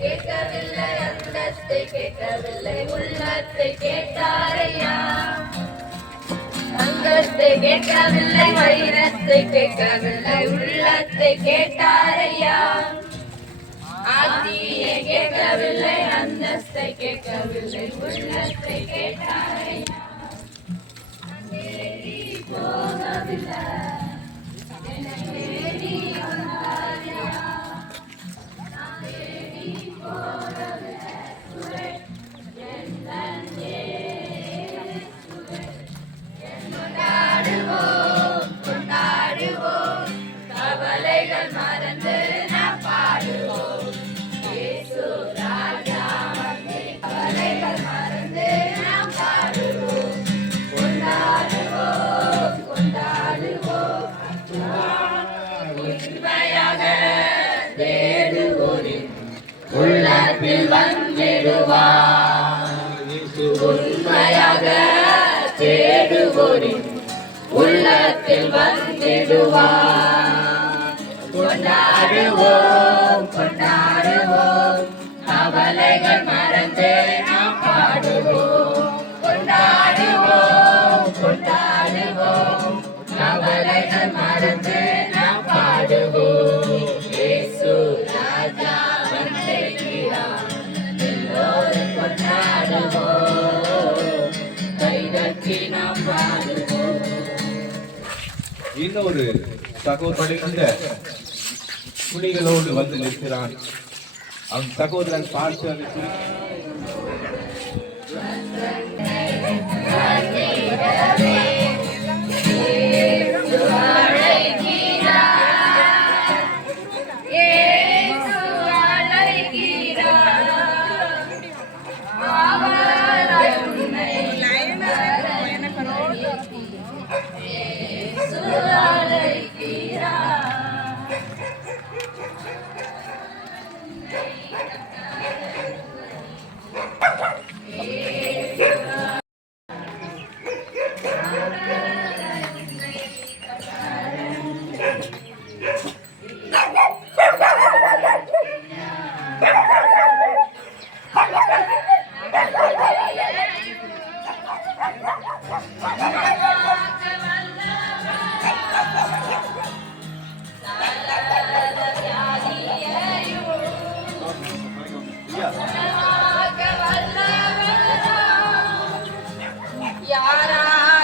கேட்கவில்லை, அந்தஸ்தை கேட்கவில்லை, உள்ளத்தை கேட்டாரையா. அந்தஸ்தை கேட்கவில்லை, வைரத்தை கேட்கவில்லை, உள்ளத்தை கேட்டாரையா. ஆத்தியை கேட்கவில்லை, அந்தஸ்தை கேட்கவில்லை, உள்ளத்தை கேட்டாரையா. தேடி போகவில்லை, தேடி வந்தாரையா. தேடி போகவில்லை, கொண்டாடுவோம் கொண்டாடுவோம், கவலைகள் மறந்து நாம் பாடுவோம். இயேசு ராஜா வந்து கவலைகள் மறந்து நாம் பாடுவோம். கொண்டாடுவோம் கொண்டாடுவோம், உண்மையாக தேடுவோரின் உள்ளத்தில் வந்திடுவார். உண்மையாக தேடுவோரின் உள்ளத்தில் வந்திடுவார். கொண்டாடுவோம் கொண்டாடுவோம், கவலைகள் மறந்து நாம் பாடுவோம். கொண்டாடுவோம் கொண்டாடுவோம், கவலைகள் மறந்து நாம் பாடுவோம். இயேசு ராஜா வந்திருக்கிறார், எல்லோரும் கொண்டாடுவோம், கைதட்டி நாம் பாடுவோம். இன்னொரு சகோதரன் இந்த துணிகளோடு வந்து நிற்கிறான். அவன் சகோதரன் பார்த்து அதை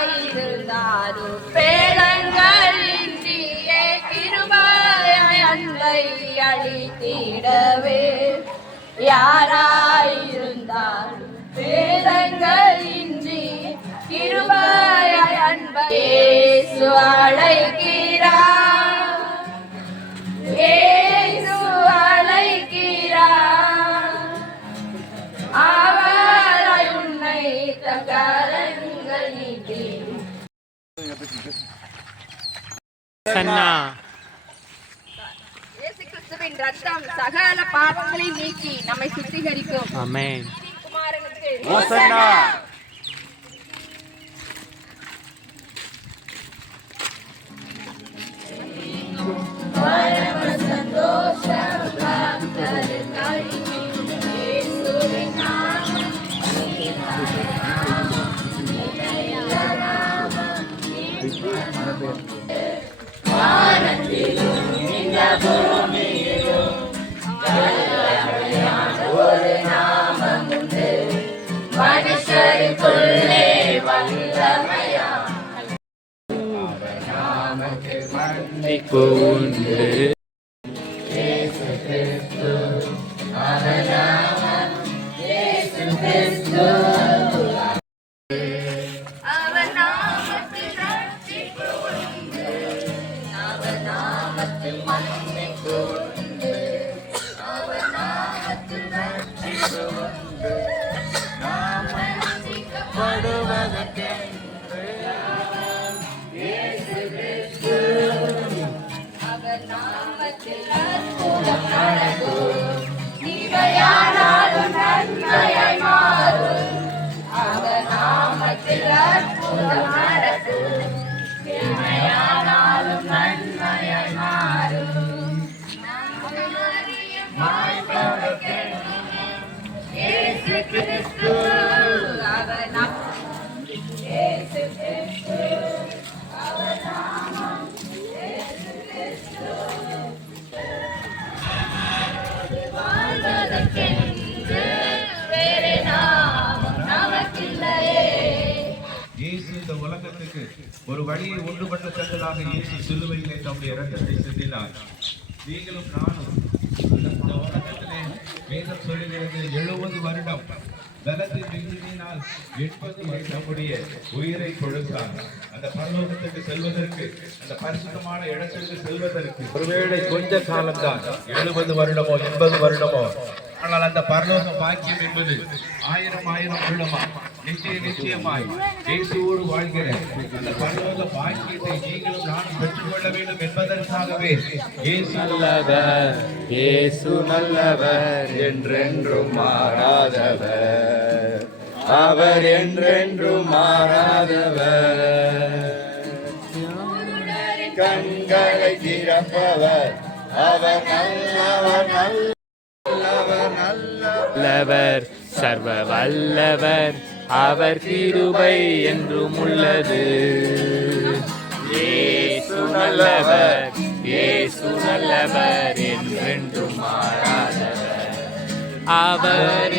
யாராயிருந்தாலும் பேதங்களின்றியே கிருபையாய் அன்பை அளித்திடவே. யாராயிருந்தாலும் பேதங்களின்றி கிருபையாய் அன்பை இயேசு அழைக்கிறார். இயேசு அழைக்கிறார், அவராய் உன்னை தகரங்கள் நீட்டி. இயேசு கிறிஸ்துவின் ரத்தம் சகல பாவங்களை நீக்கி நம்மை சுத்திகரிக்கும். ஆமென். குமாரனுக்கு ஹோசன்னா. பரம சந்தோஷம் காத்தருக்காய் இயேசுவின் நாமம் வானத்திலும் இந்த பூமியிலும் ஒரு நாமம் உண்டு, மனுஷருக்குள்ளே வல்லமையா. மன்னிப்பு உண்டு. இயேசு கிறிஸ்து அவர் நாமம், இயேசு கிறிஸ்து அவர் நாமத்தில் ரட்சிப்பு உண்டு, அவர் நாமத்தில் மன்னிப்பு உண்டு, அவர் நாமத்தில் ரட்சிப்பு உண்டு. நாம் ரட்சிக்கப்படுவதற்கென்று இயேசு கிறிஸ்து அவர் நாமத்தில் அற்புதம் நடக்கும். இவையானாலும் நன்மையாய் மாறும், அவர் நாமத்தில் அற்புதம் நடக்கும். இவையானாலும் நன்மையாய் மாறும். வாழ்பவர்க்கெல்லாம் ஒரு வழியை ஒன்றுபட்டத்தக்கதாக இயேசு சிலுவையிலே தம்முடைய இரத்தத்தை சிந்தினார். நீங்களும் நானும் இந்த உலகத்திலே வேதம் சொல்லுகிறது 70 வருடம் பலத்தின் மிகுதியினால் 80 நம்முடைய உயிரை கொடுத்தார். அந்த பரலோகத்துக்கு செல்வதற்கு, அந்த பரிசுத்தமான இடத்திற்கு செல்வதற்கு ஒருவேளை கொஞ்ச காலம்தான், 70 வருடமோ 80 வருடமோ. ஆனால் அந்த பரலோக பாக்கியம் என்பது 1000 வருடமா நிச்சயமாய் இயேசுவோடு வாழ்கிற அந்த பரலோக பாக்கியத்தை நீங்களும் நானும் பெற்றுக்கொள்ள வேண்டும் என்பதற்காகவே இயேசு நல்லவர், என்றென்றும் மாறாதவர், அவர் என்றென்றும் மாறாதவர். கண்களை திறப்பவர், அவர் நல்லவர், நல்லவர், சர்வ வல்லவர், அவர் கிருபை என்றும் உள்ளது. இயேசு நல்லவர், இயேசு நல்லவர், என்றென்றும் மாறாதவர், அவர்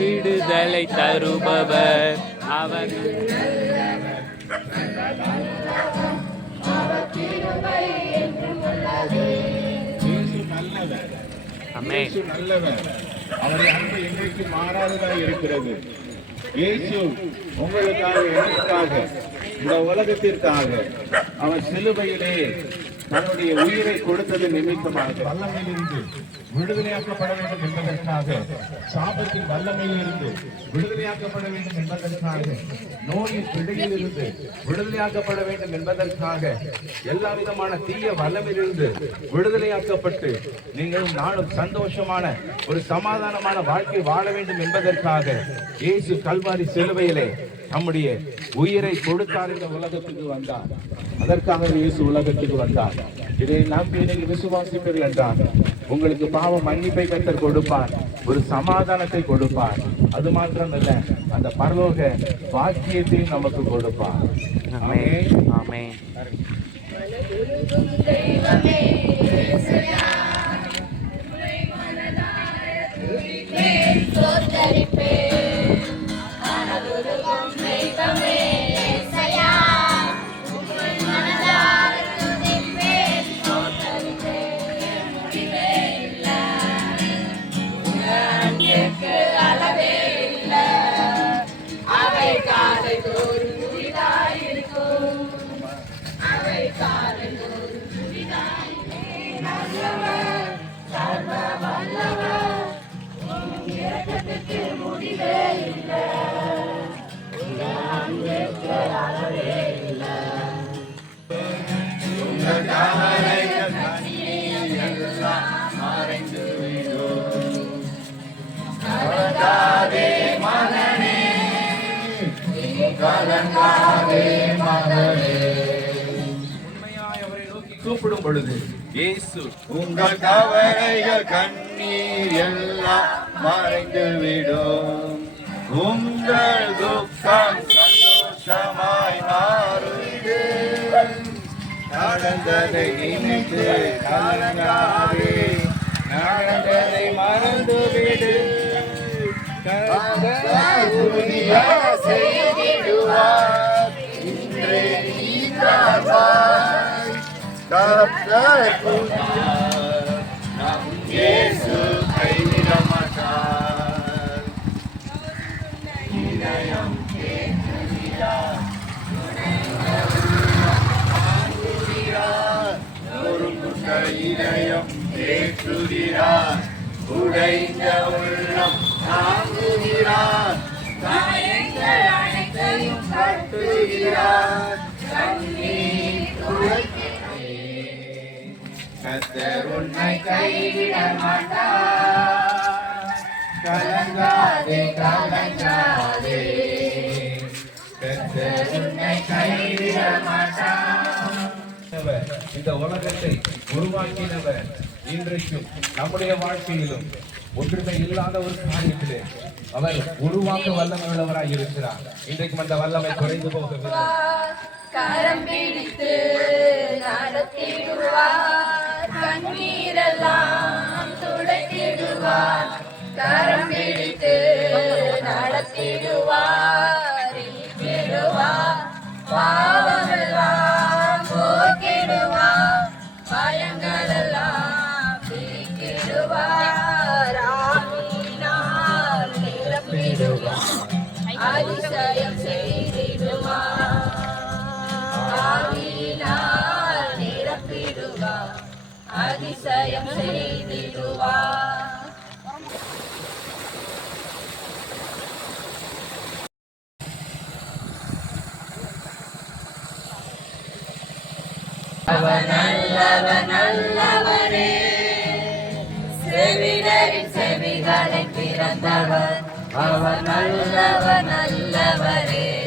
விடுதலை தருபவர், அவர் இயேசு நல்லவர். அவருடைய அன்பு என்றைக்கு மாறாததாக இருக்கிறது. இயேசு உங்களுக்காக, எனக்காக, இந்த உலகத்திற்காக அவர் சிலுவையிலே தன்னுடைய உயிரை கொடுத்தது நிமித்தமாக வல்லமையிலிருந்து விடுதலையாக்கப்பட வேண்டும் என்பதற்காக, சாபத்தின் வல்லமையிலிருந்து விடுதலையாக்கப்பட வேண்டும் என்பதற்காக, நோயின் பிடியிலிருந்து விடுதலையாக்கப்பட வேண்டும் என்பதற்காக, எல்லா விதமான தீய வல்லமையிலிருந்து விடுதலையாக்கப்பட்டு நீங்களும் நானும் சந்தோஷமான ஒரு சமாதானமான வாழ்க்கை வாழ வேண்டும் என்பதற்காக இயேசு கல்வாரி சிலுவையிலே நம்முடைய உயிரை கொடுத்தார். இந்த உலகத்துக்கு வந்தார். அதற்காக இயேசு உலகத்துக்கு வந்தார். இதை நம்பி நீங்கள் விசுவாசிப்பீர்கள் என்றால் உங்களுக்கு பாவ மன்னிப்பை கர்த்தர் கொடுப்பார், ஒரு சமாதானத்தை கொடுப்பார். அது மாத்திரமல்ல, அந்த பரலோக வாக்கியத்தையும் நமக்கு கொடுப்பார். ஆமென், ஆமென். உண்மையாய் அவரை நோக்கி கூப்பிடும் பொழுது இயேசு உங்கள் கவலைகள் கண்ணீர் எல்லாம் மறைந்து விடும், உங்கள் துக்கம் சந்தோஷமாய் மாறிடும். நடந்ததை நினைத்து கலங்காதே, நடந்ததை மறந்துவிடு. செய்திடுவார் இன்றே நீ காப்பாய். கர்த்தர் புதியார், நம் இயேசு கைவிட மாட்டார். இதயம் கேட்கிறார், நொறுங்குண்ட இதயம் தேற்றுகிறார், உடைந்த உள்ளம் தாங்குகிறார், காயங்கள் அனைத்தையும் கட்டுகிறார், கண்ணீர் துடைக்கிறார். கர்த்தர் உன்னை கைவிட மாட்டார், கலங்காதே கலங்காதே, கர்த்தர் உன்னை கைவிட மாட்டார். இந்த உலகத்தை உருவாக்கினவர் இன்றைக்கும் நம்முடைய வாழ்க்கையிலும் ஒன்றுமே இல்லாத ஒரு காரியத்திலே அவர் உருவாக்க வல்லமை உள்ளவராய் இருக்கிறார். இன்றைக்கும் அந்த வல்லமை குறைந்து போகவில்லை. கரம் பிடித்து நடத்திடுவார், கண்ணீரெல்லாம் துடைத்திடுவார். கரம் பிடித்து நடத்திடுவார், அதிசயம் செய்திடுவார். அவர் நல்லவரே, செவிடரின் செவிகளை திறந்தவர். அவர் நல்லவரே.